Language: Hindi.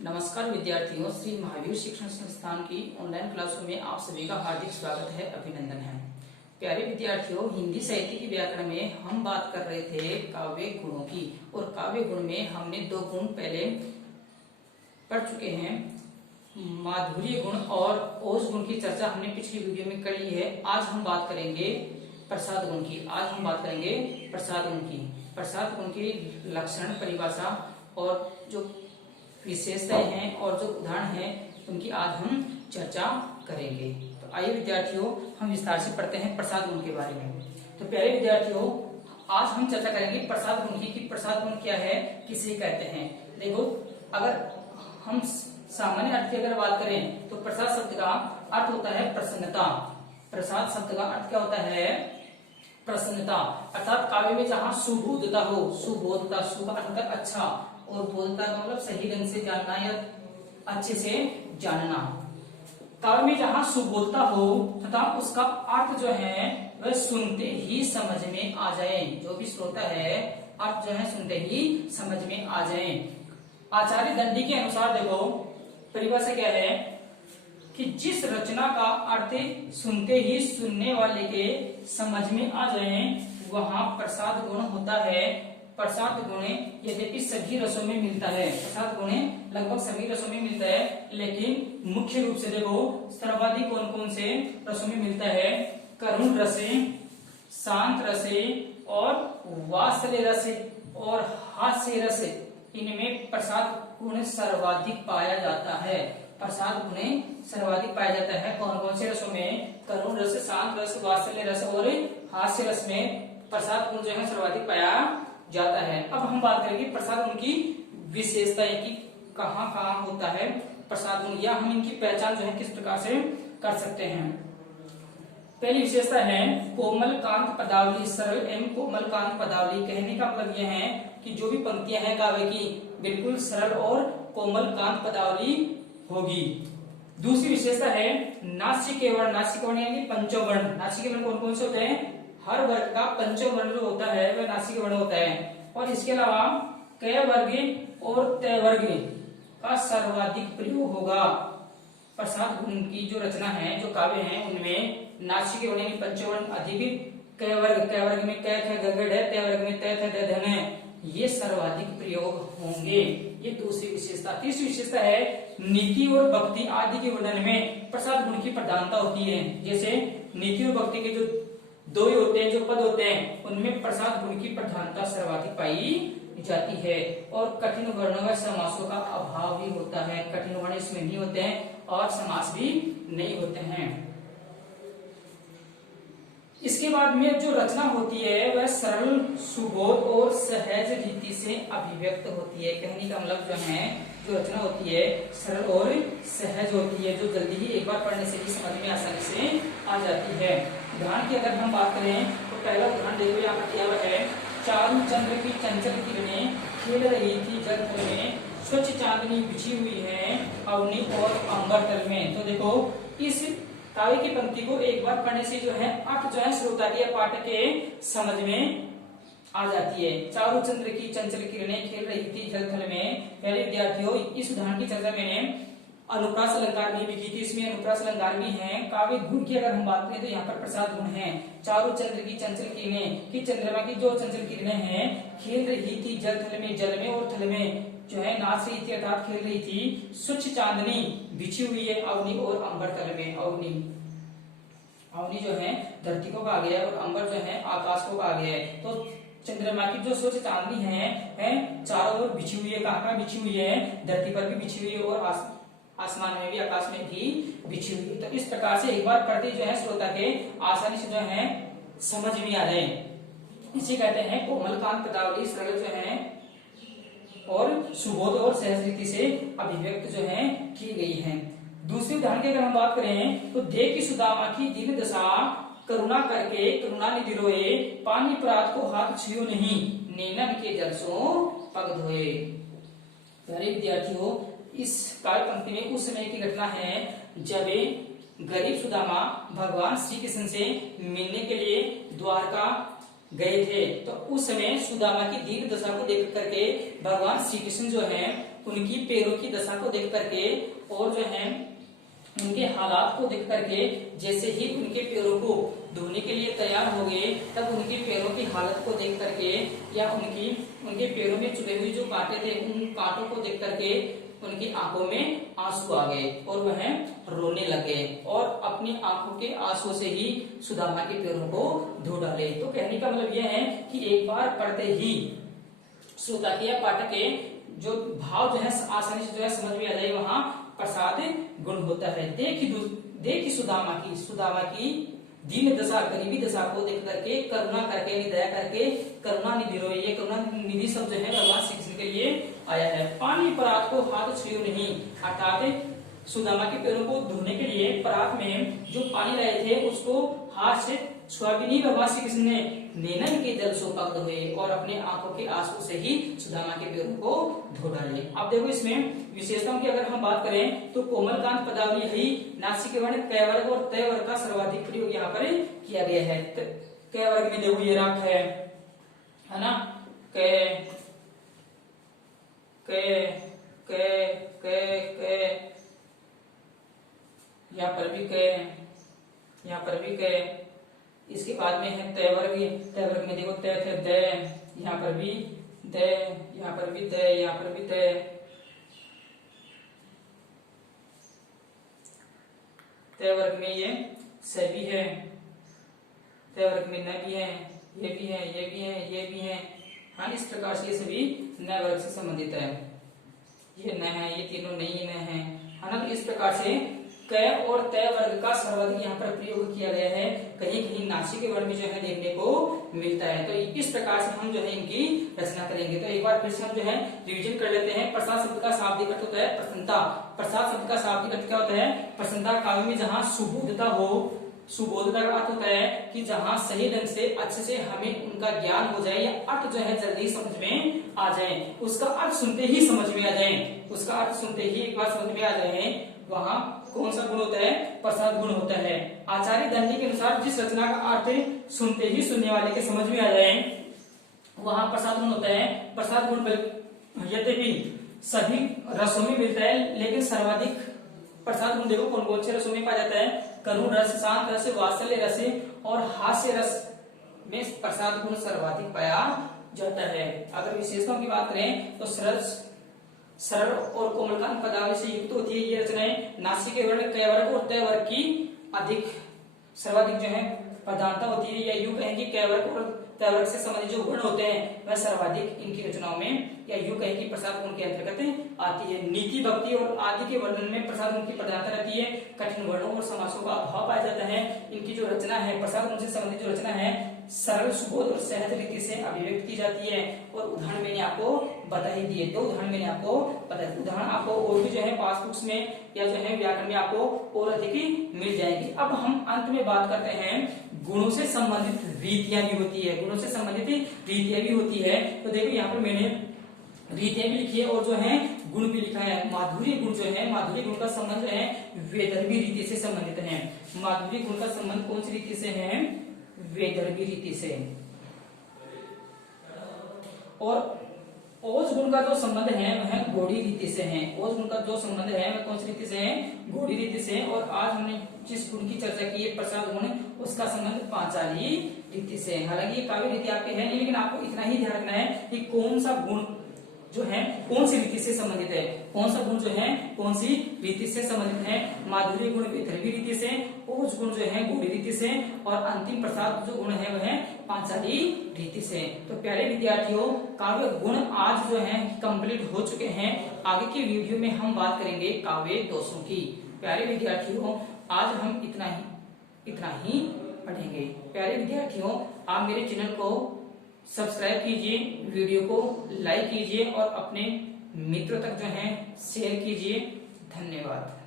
नमस्कार विद्यार्थियों, श्री महावीर शिक्षण संस्थान की ऑनलाइन क्लासों में आप सभी का हार्दिक स्वागत है, अभिनंदन है। प्यारे विद्यार्थियों, हिंदी साहित्य की व्याकरण में हम बात कर रहे थे काव्य गुणों की, और काव्य गुण में हमने 2 गुण पहले पढ़ चुके हैं। माधुर्य गुण और ओज गुण की चर्चा हमने पिछली वीडियो में कर ली है। आज हम बात करेंगे प्रसाद गुण की। प्रसाद गुण की लक्षण, परिभाषा और जो विशेषताएं हैं और जो उदाहरण हैं उनकी आज हम चर्चा करेंगे। तो आइए विद्यार्थियों, हम विस्तार से पढ़ते हैं प्रसाद गुण के बारे में। तो प्यारे विद्यार्थियों, आज हम चर्चा करेंगे प्रसाद गुण की कि प्रसाद गुण क्या है, किसे कहते हैं। देखो, अगर हम सामान्य अर्थ की अगर बात करें तो प्रसाद शब्द का अर्थ होता है प्रसन्नता। प्रसाद शब्द का अर्थ क्या होता है? प्रसन्नता। अर्थात काव्य में जहाँ सुबोधता हो, सुबोधता, सु का अर्थ होता है अच्छा, और बोधता का मतलब सही ढंग से जानना या अच्छे से जानना। काव्य में जहाँ सुबोधता हो तथा उसका अर्थ जो है वह सुनते ही समझ में आ जाए। जो भी श्रोता है, अर्थ जो है सुनते ही समझ में आ जाए। आचार्य दंडी के अनुसार देखो, परिभाषा क्या है कि जिस रचना का अर्थ सुनते ही सुनने वाले के समझ में आ जाए वहां प्रसाद गुण होता है। प्रसाद गुण यद्यपि सभी रसों में मिलता है, प्रसाद गुण लगभग सभी रसों में मिलता है, लेकिन मुख्य रूप से देखो सर्वाधिक कौन कौन से रसों में मिलता है? करुण रसे, शांत रसे और वात्सल्य रसे और हास्य रसे, इनमें प्रसाद गुण सर्वाधिक पाया जाता है। प्रसाद गुण सर्वाधिक पाया जाता है कौन कौन से रसों में? करुण रस, शांत रस, वात्सल्य रस और हास्य रस में प्रसाद गुण जो है सर्वाधिक पाया जाता है। अब हम बात करेंगे प्रसाद गुण की विशेषताएं की, कहाँ कहाँ होता है प्रसाद गुण, या हम इनकी पहचान जो है किस प्रकार से कर सकते हैं। पहली विशेषता है कोमल कांत पदावली, सरल एवं कोमल कांत पदावली। कहने का मतलब यह है कि जो भी पंक्तियां हैं काव्य की बिल्कुल सरल और कोमल कांत पदावली होगी। दूसरी विशेषता है नासिक वर्ण। नासिक वर्ण यानी पंचवर्ण। नासिक वर्ण कौन कौन से होते हैं? हर वर्ग का पंचम वर्ण जो होता है वह नासिक वर्ण होता है। और इसके अलावा क वर्ग और त वर्ग का सर्वाधिक प्रयोग होगा। प्रसाद गुण की जो रचना है, जो काव्य है, उनमें नासिक वर्ण यानी पंचवर्ण अधिक, क वर्ग में क ख ग घ ढ, त वर्ग में त थ द ध न, ये सर्वाधिक प्रयोग होंगे। ये दूसरी विशेषता। तीसरी विशेषता है नीति और भक्ति आदि के वर्णन में प्रसाद गुण की प्रधानता होती है। जैसे नीति और भक्ति के जो दो ही होते हैं, जो पद होते हैं, उनमें प्रसाद गुण की प्रधानता सर्वाधिक पाई जाती है। और कठिन वर्णों व समासों का अभाव भी होता है। कठिन वर्ण इसमें नहीं होते हैं और समास भी नहीं होते हैं। इसके बाद में जो रचना होती है वह सरल, सुबोध और सहज रीति से अभिव्यक्त होती है। कहने का मतलब जो है, जो रचना होती है सरल और सहज होती है, जो जल्दी ही एक बार पढ़ने से ही समझ में आसानी से आ जाती है। उदाहरण की अगर हम बात करें तो पहला उदाहरण देखो, यहाँ पर दिया हुआ है चारू चंद्र की चंचल किरणें खेल रही थी जल थल में, स्वच्छ चांदनी बिछी हुई है अवनी और अंबर तल में। तो देखो, इस काव्य की पंक्ति को एक बार पढ़ने से जो है अर्थ जो है श्रोता के या पाठक के समझ में आ जाती है। चारू चंद्र की चंचल किरणें खेल रही थी जल थल में। पहले विद्यार्थियों, इस उदाहरण की चर्चा मैंने अनुप्रास अलंकार में भी की थी, इसमें अनुप्रास अलंकार भी है। काव्य गुण की अगर हम बात करें तो यहाँ पर प्रसाद गुण है। चारू चंद्र की चंचल किरणें, कि चंद्रमा की जो चंचल किरणें हैं खेल रही थी जल थल में, जल में और थल में जो है नाच रही थी अर्थात खेल रही थी। स्वच्छ चांदनी बिछी हुई है अवनी और अंबर तल में। अवनी जो है धरती को कहा गया है और अंबर जो है आकाश को कहा गया है। तो चंद्रमा की जो स्वच्छ चांदनी है चारों ओर बिछी हुई है। कहाँ बिछी हुई है? धरती पर भी बिछी हुई है और आसमान में भी, आकाश में भी बिछी हुई है। तो इस प्रकार से एक बार पढ़ते जो है श्रोता के आसानी से जो है समझ में आ जाए, इसे कहते हैं कोमल कांत पदावली, सरल जो है और सुबोध और सहज रीति से अभिव्यक्त जो है की गई है। दूसरी उदाहरण की अगर हम बात करें तो देखी सुदामा की दीन दशा, करुणा करके करुणा निधि रोए, पानी प्रात को हाथ छुओ नहीं, नैनन के जल सो पग धोए। प्यारे विद्यार्थियों, इस काव्य पंक्ति में उस समय की घटना है जब गरीब सुदामा भगवान श्री कृष्ण से मिलने के लिए द्वारका गए थे। तो उस समय सुदामा की दीर्घ दशा को देख करके भगवान श्री कृष्ण जो है उनकी पैरों की दशा को देख करके और जो है उनके हालात को देख करके जैसे ही उनके पैरों को धोने के लिए तैयार हो गए, तब उनके पैरों की हालत को देख करके या उनके पैरों में चुभे हुए जो कांटे थे उन कांटों को देख करके उनकी आंखों में आंसू आ गए और वह रोने लगे और अपनी आंखों के आंसू से ही सुदामा के पैरों को धो डाले। तो कहने का मतलब यह है कि एक बार पढ़ते ही श्रोता के या पाठक के जो भाव जो है आसानी से जो है समझ में आ जाए, वहां प्रसाद गुण होता है। देखी सुदामा की दीन दशा, गरीबी दशा को देख करके करुणा करके दया करके करुणा निधि रोए, ये करुणा निधि शब्द जो है भगवान श्री कृष्ण के लिए आया है। पानी परात को हाथ छुए नहीं, अर्थात सुदामा के पैरों को धोने के लिए परात में जो पानी लाए थे उसको हाथ से छुआ भी नहीं। भगवान श्री कृष्ण ने नैनन के जल से पक्त हुए और अपने आंखों के आंसू से ही सुदामा के पैरों को धो डाले। अब देखो इसमें विशेषताओं की अगर हम बात करें तो कोमलकांत पदावली ही नासिक वर्ण क वर्ग और तय वर्ग का सर्वाधिक प्रयोग यहाँ पर किया गया है। क वर्ग में देखो ये राख है ना, क क क क क यहाँ पर भी क, यहाँ पर भी क। इसके बाद में है तय वर्ग में देखो तय थे द, यहाँ पर भी द, यहाँ पर भी द, यहाँ पर भी तय। तय वर्ग में ये स भी है, तय वर्ग में न भी है, ये भी है, ये भी है, ये भी है। हाँ, इस प्रकार से ये सभी न वर्ग से संबंधित है। ये न है, ये तीनों नहीं न है, है ना। तो इस प्रकार से क और तय वर्ग का सर्वाधिक यहाँ पर प्रयोग किया गया है। कहीं कहीं नासिक वर्ण भी जो है देखने को मिलता है। तो इस प्रकार से हम जो है इनकी रचना करेंगे। तो एक बार फिर से हम जो है रिवीजन कर लेते हैं। प्रसाद शब्द का शाब्दिक अर्थ होता है प्रसन्नता। प्रसाद शब्द का शाब्दिक अर्थ क्या होता है? प्रसन्नता। काव्य में जहाँ सुबोधता हो, सुबोधता का अर्थ होता है कि जहाँ सही ढंग से अच्छे से हमें उनका ज्ञान हो जाए या अर्थ जो है जल्दी समझ में आ जाए, उसका अर्थ सुनते ही समझ में आ जाए, उसका अर्थ सुनते ही एक बार समझ में आ जाए, वहाँ कौन सा गुण होता है? प्रसाद गुण होता है। आचार्य दंडी के अनुसार जिस रचना का अर्थ सुनते ही सुनने वाले के समझ में आ जाए, वहाँ प्रसाद गुण होता है। प्रसाद गुण यद्यपि सभी रसों में मिलता है, लेकिन सर्वाधिक प्रसाद गुण देखो कौन कौन से रसों में पाया जाता है? करुण रस, शांत रस, वात्सल्य रस और हास्य रस में प्रसाद गुण सर्वाधिक पाया जाता है। अगर विशेषताओं की बात करें तो सरल और कोमलकांत पदावली से युक्त होती है ये रचनाएं। नासिक वर्ण, क वर्ग और तय वर्ग की सर्वाधिक जो है प्रधानता होती है। या यूं कहें कि क वर्ग और तय वर्ग से संबंधित जो गुण होते हैं वह सर्वाधिक इनकी रचनाओं में, या यूं कहें कि प्रसाद गुण के अंतर्गत आती है। नीति, भक्ति और आदि के वर्णन में प्रसाद गुण की प्रधानता रहती है। कठिन वर्णों और समासों का अभाव पाया जाता है। इनकी जो रचना है, प्रसाद गुण से संबंधित जो रचना है, सरल, सुबोध और सहज रीति से अभिव्यक्त की जाती है। और उदाहरण मैंने आपको बता ही दिए, दो उदाहरण मैंने आपको बता दिए। उदाहरण आपको और भी जो है पास बुक्स में या जो है व्याकरण में आपको और अधिक मिल जाएंगे। अब हम अंत में बात करते हैं गुणों से संबंधित रीतियां भी होती है, गुणों से संबंधित रीतियां भी होती है। तो देखो यहाँ पर मैंने रीतियां भी लिखी है और जो है गुण भी लिखा है। माधुर्य गुण जो है, माधुर्य गुण का संबंध जो है वैदर्भी रीति से संबंधित है। माधुर्य गुण का संबंध कौन सी रीति से है? वैदर्भी रीति से। और ओज गुण का जो संबंध है वह गौड़ी रीति से है। ओज गुण का जो संबंध है वह कौन सी रीति से है? गौड़ी रीति से। और आज हमने जिस गुण की चर्चा की है प्रसाद गुण, उसका संबंध पांचाली रीति से। हालांकि ये काव्य रीति आपके है नहीं, लेकिन आपको इतना ही ध्यान रखना है कि कौन सा गुण जो है कौन सी रीति से संबंधित है, कौन सा गुण जो है कौन सी रीति से संबंधित है। माधुर्य गुण वैदर्भी रीति से, ओज गुण जो है गौड़ी रीति से, और अंतिम प्रसाद जो गुण है वह पांचाली रीति से। तो प्यारे विद्यार्थियों, काव्य गुण आज जो है कंप्लीट हो चुके हैं। आगे की वीडियो में हम बात करेंगे काव्य दोषों की। प्यारे विद्यार्थियों, आज हम इतना ही पढ़ेंगे। प्यारे विद्यार्थियों, आप मेरे चैनल को सब्सक्राइब कीजिए, वीडियो को लाइक कीजिए और अपने मित्रों तक जो है शेयर कीजिए। धन्यवाद।